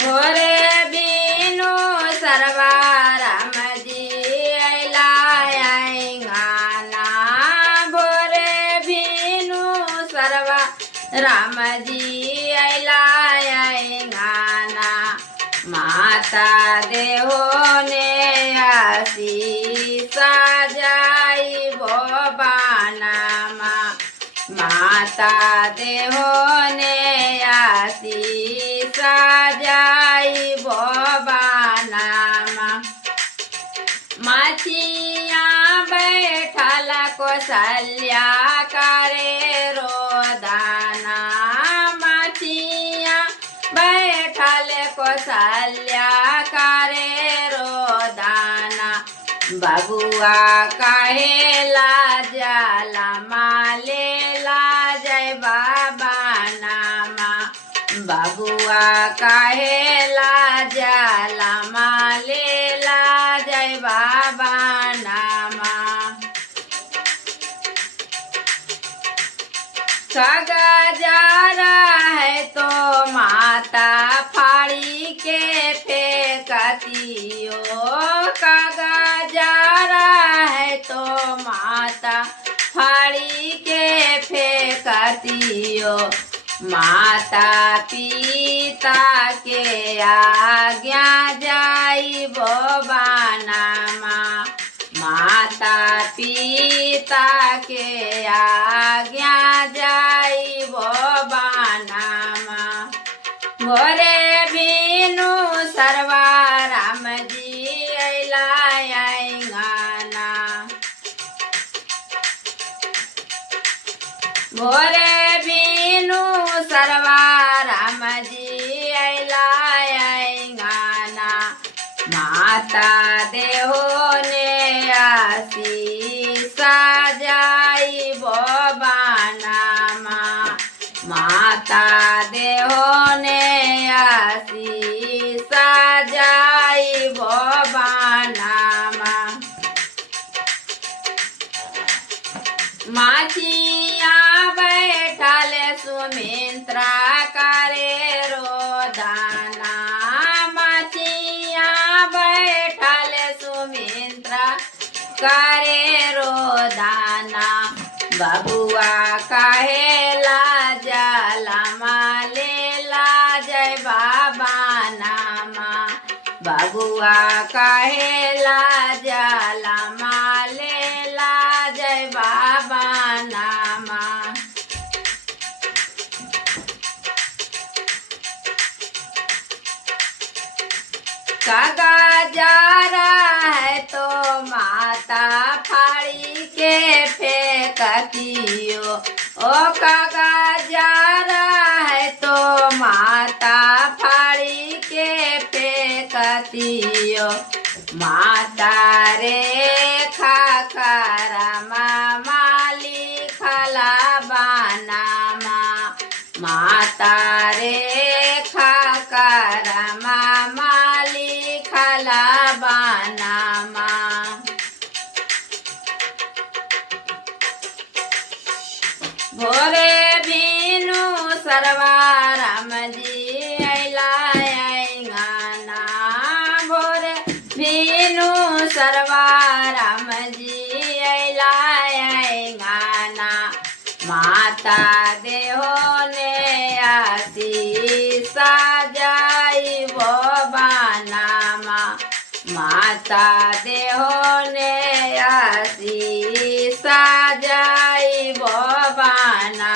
भोरे बीनु सरवा राम जी अला आएंगाना। भोरे बीनु सरवा राम जी अला आएंगाना। माता देहो ने आशीष जाई बोबाना। माता देहो ने आशीष जाई बोबाना। माछिया बैठल कौशल्या करे रोदाना। माछिया बैठल कौशल्या करे रोदाना। बबुआ कहेला जाला माले ला जय बाबा नामा। बबुआ कहेला जाला माले ला जय बाबा नामा। खगा जा रहा है तो माता फाड़ी के फेंकतियो। खगा जा रहा है तो माता फाड़ी के फेंकतियो। माता पिता के आज्ञा जाई बोबाना। माता पिता के आज्ञा जाई बोबाना। भोरे बीनु सरवा राम जी अला आएंगाना। भोरे बीनु सरवा राम जी अला आएंगाना। माता देहो ने आशीष जाई बोबाना। माता देहो ने आशीष जाई बोबाना। माछिया बैठल सुमित्रा करे रोदाना। माछिया बैठल सुमित्रा करे रोदाना। बबुआ कहेला जाला माले ला जय बाबा नामा। बबुआ कहेला जाला माले ला जय बाबा नामा। खगा जा रहा है तो माता फाड़ी के फेंकतियो। ओ खगा जा रहा है तो माता फाड़ी के फेंकतियो। माता रेखा करमा माली खला बानामा। माता रेखा करमा माली खला बानामा। भोरे बीनु सरवा राम जी अला आएंगाना। भोरे बीनु सरवा राम जी अला आएंगाना। माता देहो ने आशीष जाई बोबाना। माता देहो ने आशीष जाई बोबाना।